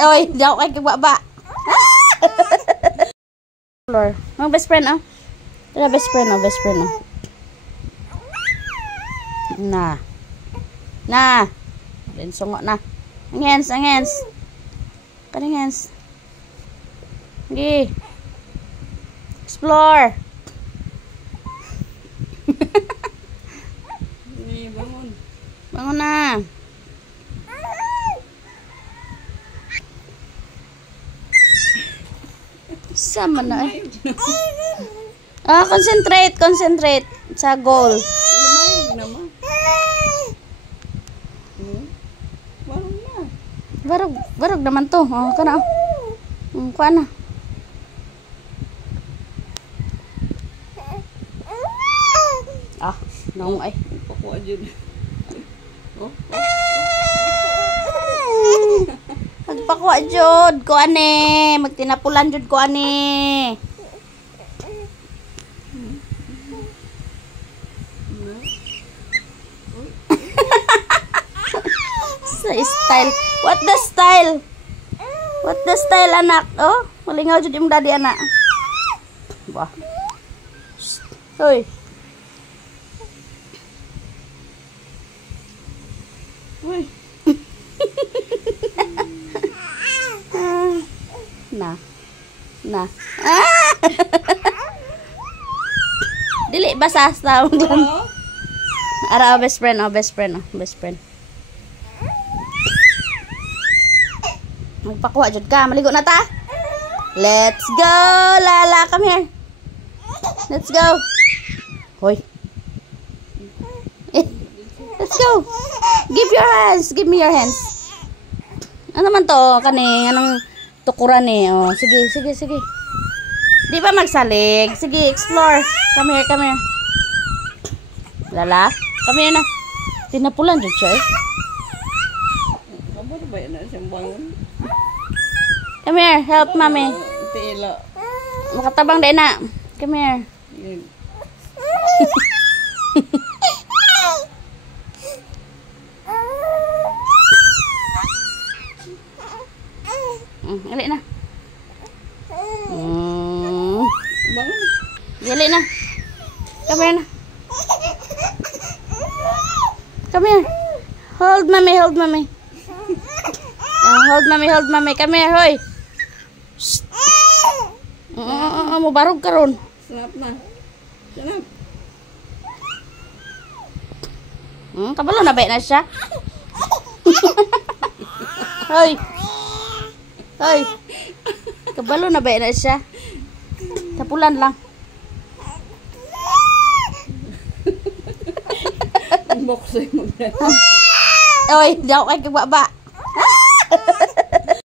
Oy, daw kay kibaba. Floor. Ang best friend, oh. Tara, best friend, oh. Best friend, oh. Na. Na. Sungo na. Ang hands, ang hands. Kaning hands. Gi. Explore. Bangun. Bangun na. Sama na eh. Concentrate, concentrate sa goal. Lumayag naman. Barog na. Barog naman to. Oh, kana. Kuha na. Naong ay. Pakuha dyan. Magpakuha jud ko ane. Magtinapulan jud ko ane. Sa style. What the style? What the style, anak? Oh, malingaw jud yung daddy, anak. Bah. Hoy. Uy. Na. Dili basa sa Ara, best friend, oh, best friend, oh, best friend. Magpakuha jud ka, maligo na ta. Let's go, Lala, come here. Let's go. Hoy. Let's go. Give your hands, give me your hands. Ano man to, kani, anong tukuran eh. Oh, sige. Di ba magsalig? Sige, explore. Come here. Lala, come here na. Tinapulan dyan siya eh. Kabar ba na siyang bangun? Come here, help mommy. Tila. Makatabang din na. Come here. Gali na. Bangun. Gali na. Come here na. Come here. Hold mommy. Hold mommy, come here, hoy. Mubarog ka ron. Snap na. Snap. Kabalo na ba na siya? Hoy. Kabalo na ba na siya? Tapulan lang. Boxing mo na. Oy, daw kay kibaba.